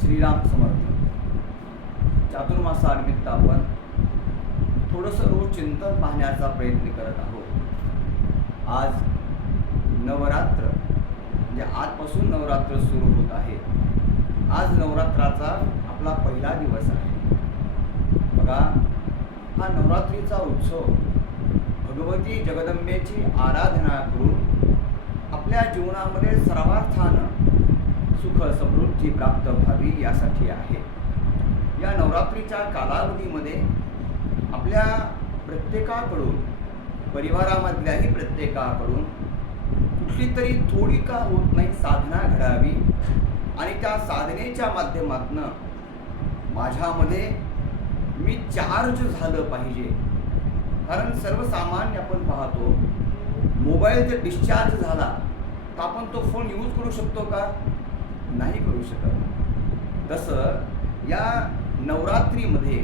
श्रीराम समर्थ. चातुर्मासानिमित्त आपण थोडंसं रोज चिंतन पाहण्याचा प्रयत्न करत आहोत. आज नवरात्र म्हणजे आजपासून नवरात्र सुरू होत आहे. आज नवरात्राचा आपला पहिला दिवस आहे. बघा, हा नवरात्रीचा उत्सव भगवती जगदंबेची आराधना करून आपल्या जीवनामध्ये सर्वार्थानं सुख समृद्धी प्राप्त व्हावी यासाठी आहे. या नवरात्रीच्या कालावधीमध्ये आपल्या प्रत्येकाकडून, परिवारामधल्याही प्रत्येकाकडून कुठली तरी थोडी का होत नाही साधना घडावी आणि त्या साधनेच्या माध्यमातून माझ्यामध्ये मी चार्ज झालं पाहिजे. कारण सर्वसामान्य आपण पाहतो, मोबाईल जर डिस्चार्ज झाला तर आपण तो फोन यूज करू शकतो का? नाही करू शकत. तसं या नवरात्रीमध्ये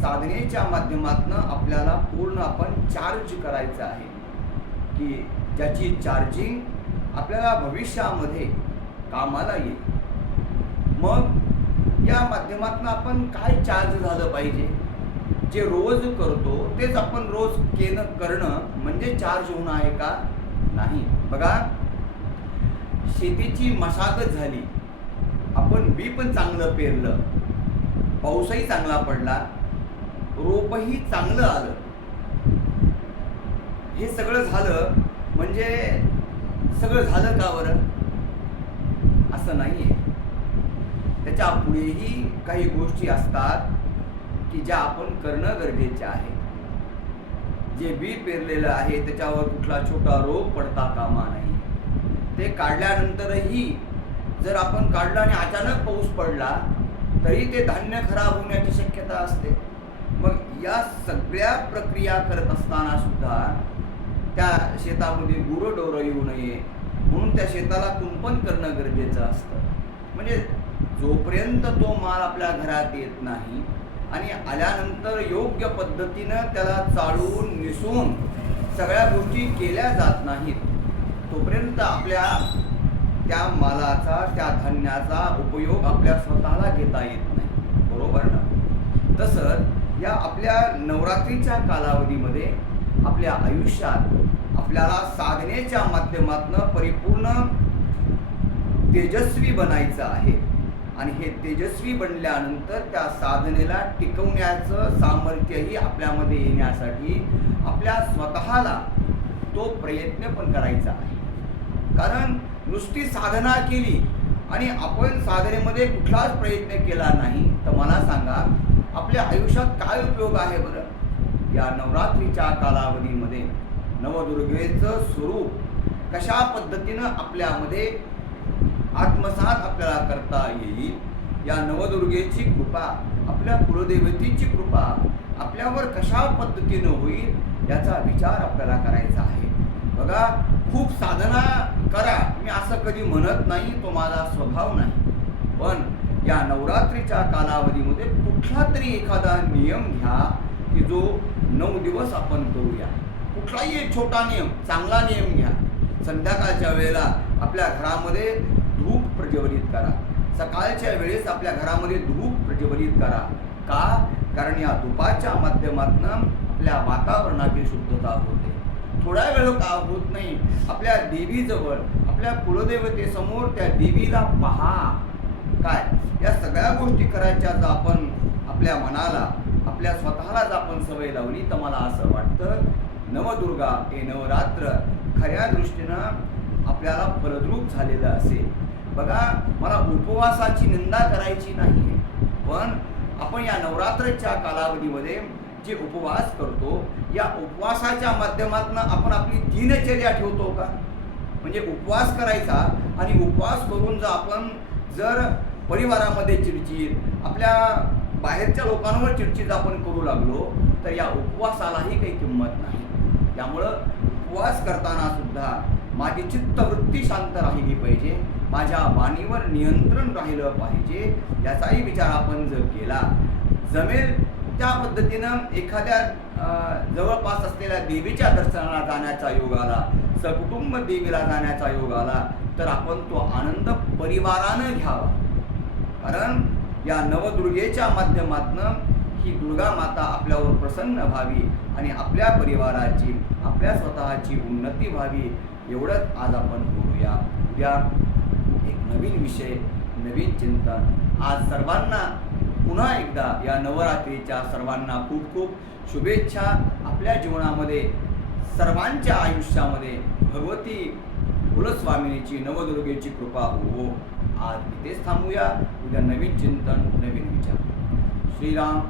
साधनेच्या माध्यमातून आपल्याला पूर्ण आपण चार्ज करायचं आहे की ज्याची चार्जिंग आपल्याला भविष्यामध्ये कामाला येईल. मग या माध्यमातून आपण काय चार्ज झालं पाहिजे? जे रोज करतो तेच आपण रोज करणं म्हणजे चार्ज होणं आहे का? नाही. बघा, शेतीची मशागत झाली, आपण बी पण चांगलं पेरलं, पाऊसही चांगला पडला, रोपही चांगलं आलं, हे सगळं झालं म्हणजे सगळं झालं का बरं? असं नाहीये. त्याच्या पुढेही काही गोष्टी असतात की ज्या आपण करणं गरजेचे आहे. जे बी पेरलेलं आहे त्याच्यावर कुठला छोटा रोग पडता कामा नाही. ते काढल्यानंतरही जर आपण काढलं आणि अचानक पाऊस पडला तरी ते धान्य खराब होण्याची शक्यता असते. मग या सगळ्या प्रक्रिया करत असताना सुद्धा त्या शेतामध्ये गुरंढोरं येऊ नये म्हणून त्या शेताला कुंपण करणं गरजेचं असतं. म्हणजे जोपर्यंत तो माल आपल्या घरात येत नाही आणि आल्यानंतर योग्य पद्धतीनं त्याला चाळून निसून सगळ्या गोष्टी केल्या जात नाहीत तोपर्यंत आपल्या त्या मालाचा, त्या धान्याचा उपयोग आपल्या स्वतःला घेता येत नाही. बरोबर ना? तसंच या आपल्या नवरात्रीच्या कालावधीमध्ये आपल्या आयुष्यात आपल्याला साधनेच्या माध्यमातून परिपूर्ण तेजस्वी बनायचं आहे. आणि हे तेजस्वी बनल्यानंतर त्या साधनेला टिकवण्याचं सामर्थ्यही आपल्यामध्ये येण्यासाठी आपल्या स्वतःला तो प्रयत्न पण करायचा आहे. कारण नुसती साधना केली आणि आपण साधनेमध्ये कुठलाच प्रयत्न केला नाही तर मला सांगा, आपल्या आयुष्यात काय उपयोग आहे बरं? या नवरात्रीच्या कालावधीमध्ये नवदुर्गेचं स्वरूप कशा पद्धतीनं आपल्यामध्ये आत्मसात आपल्याला करता येईल, या नवदुर्गेची कृपा, आपल्या कुलदेवतेची कृपा आपल्यावर कशा पद्धतीनं होईल याचा विचार आपल्याला करायचा आहे. बघा, खूप साधना करा, मी असं कधी म्हणत नाही, तो माझा स्वभाव नाही. पण या नवरात्रीच्या कालावधीमध्ये कुठला तरी एखादा नियम घ्या की जो 9 दिवस आपण करूया. कुठलाही एक छोटा नियम, चांगला नियम घ्या. संध्याकाळच्या वेळेला आपल्या घरामध्ये धूप प्रज्वलित करा. सकाळच्या वेळेस आपल्या घरामध्ये धूप प्रज्वलित करा. का? कारण या धूपाच्या माध्यमातून आपल्या वातावरणाची शुद्धता होते. थोडा वेळ का होत नाही, आपल्या देवीजवळ, आपल्या कुलदेवतेसमोर त्या देवीला पहा. काय या सगळ्या गोष्टी करायच्या जर आपण आपल्या मनाला, आपल्या स्वतःला जर आपण सवय लावली तर मला असं वाटतं नवदुर्गा हे नवरात्र खऱ्या दृष्टीनं आपल्याला फलद्रूप झालेलं असेल. बघा, मला उपवासाची निंदा करायची नाही, पण आपण या नवरात्रीच्या कालावधीमध्ये जे उपवास करतो, या उपवासाच्या माध्यमातून आपण आपली दिनचर्या ठेवतो का? म्हणजे उपवास करायचा आणि उपवास करून जर परिवारामध्ये चिडचिड, आपल्या बाहेरच्या लोकांवर चिडचिड आपण करू लागलो तर या उपवासालाही काही किंमत नाही. त्यामुळं उपवास करताना सुद्धा माझी चित्तवृत्ती शांत राहिली पाहिजे, माझ्या वाणीवर नियंत्रण राहिलं पाहिजे, याचाही विचार आपण जर केला, जमेल त्या पद्धतीनं एखाद्या जवळपास असलेल्या देवीच्या दर्शनाला जाण्याचा योग आला, सकुटुंब देवीला जाण्याचा योग आला तर आपण तो आनंद परिवारानं घ्यावा. कारण या नवदुर्गेच्या माध्यमातनं ही दुर्गा माता आपल्यावर प्रसन्न व्हावी आणि आपल्या परिवाराची, आपल्या स्वतःची उन्नती व्हावी, एवढंच आज आपण बोलूया. उद्या एक नवीन विषय, नवीन चिंतन. आज सर्वांना पुन्हा एकदा या नवरात्रीच्या सर्वांना खूप खूप शुभेच्छा. आपल्या जीवनामध्ये सर्वांच्या आयुष्यामध्ये भगवती कुलस्वामिनीची, नवदुर्गेची कृपा हो. आज इथेच थांबूया. उद्या नवीन चिंतन, नवीन विचार. श्रीराम.